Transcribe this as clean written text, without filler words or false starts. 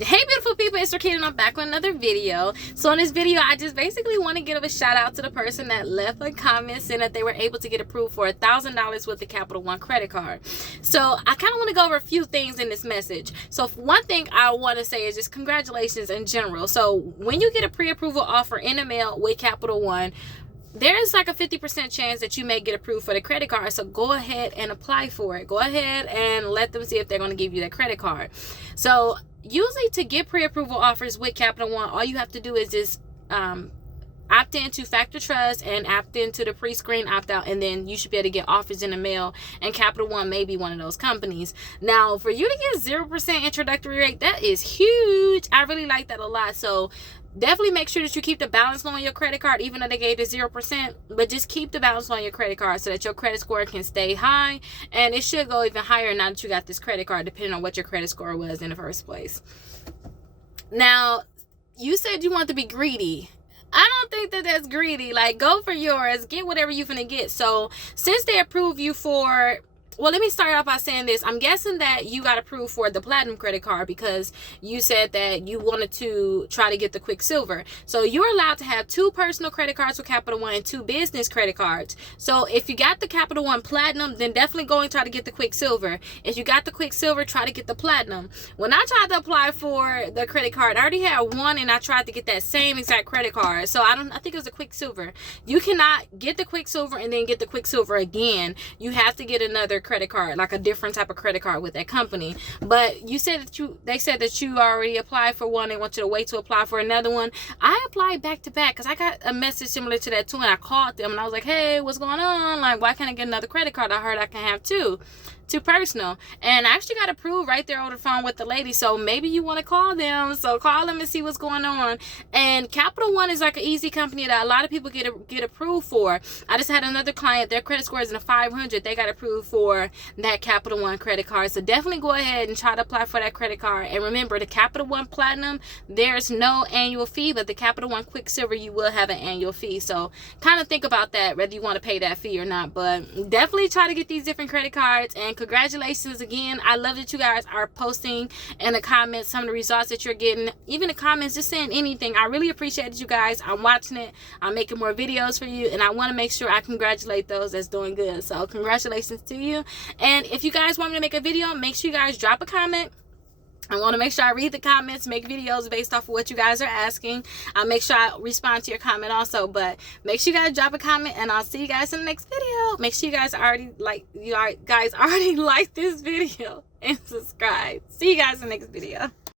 Hey beautiful people, it's Rickita and I'm back with another video. So in this video, I just basically want to give a shout out to the person that left a comment saying that they were able to get approved for $1,000 with the Capital One credit card. So I kind of want to go over a few things in this message. So one thing I want to say is just congratulations in general. So when you get a pre-approval offer in the mail with Capital One, there's like a 50% chance that you may get approved for the credit card. So go ahead and apply for it. Go ahead and let them see if they're going to give you that credit card. So usually to get pre-approval offers with Capital One, all you have to do is just opt into Factor Trust and opt into the pre-screen opt-out, and then you should be able to get offers in the mail, and Capital One may be one of those companies. Now, for you to get 0% introductory rate, that is huge. I really like that a lot. So definitely make sure that you keep the balance low on your credit card, even though they gave the 0%, but just keep the balance low on your credit card so that your credit score can stay high, and it should go even higher now that you got this credit card, depending on what your credit score was in the first place. Now, you said you want to be greedy. I don't think that that's greedy. Like, go for yours. Get whatever you're finna get. So since they approve you for, well, let me start off by saying this. I'm guessing that you got approved for the Platinum credit card because you said that you wanted to try to get the Quicksilver. So you're allowed to have 2 personal credit cards with Capital One and 2 business credit cards. So if you got the Capital One Platinum, then definitely go and try to get the Quicksilver. If you got the Quicksilver, try to get the Platinum. When I tried to apply for the credit card, I already had one and I tried to get that same exact credit card. So I think it was a Quicksilver. You cannot get the Quicksilver and then get the Quicksilver again. You have to get another credit card, like a different type of credit card with that company. But you said that they said that you already applied for one. They want you to wait to apply for another one. I applied back to back because I got a message similar to that too, and I called them and I was like, hey, what's going on? Like, why can't I get another credit card? I heard I can have two personal, and I actually got approved right there over the phone with the lady. So maybe you want to call them. So call them and see what's going on. And Capital One is like an easy company that a lot of people get approved for. I just had another client, their credit score is in the 500. They got approved for that Capital One credit card. So definitely go ahead and try to apply for that credit card. And remember, the Capital One Platinum, there's no annual fee, but the Capital One Quicksilver, you will have an annual fee. So kind of think about that, whether you want to pay that fee or not. But definitely try to get these different credit cards. And congratulations again. I love that you guys are posting in the comments some of the results that you're getting, even the comments, just saying anything. I really appreciate it, you guys. I'm watching it. I'm making more videos for you, and I want to make sure I congratulate those that's doing good. So congratulations to you. And if you guys want me to make a video, make sure you guys drop a comment. I want to make sure I read the comments, make videos based off of what you guys are asking. I'll make sure I respond to your comment also. But make sure you guys drop a comment, and I'll see you guys in the next video. Make sure you guys already like this video and subscribe. See you guys in the next video.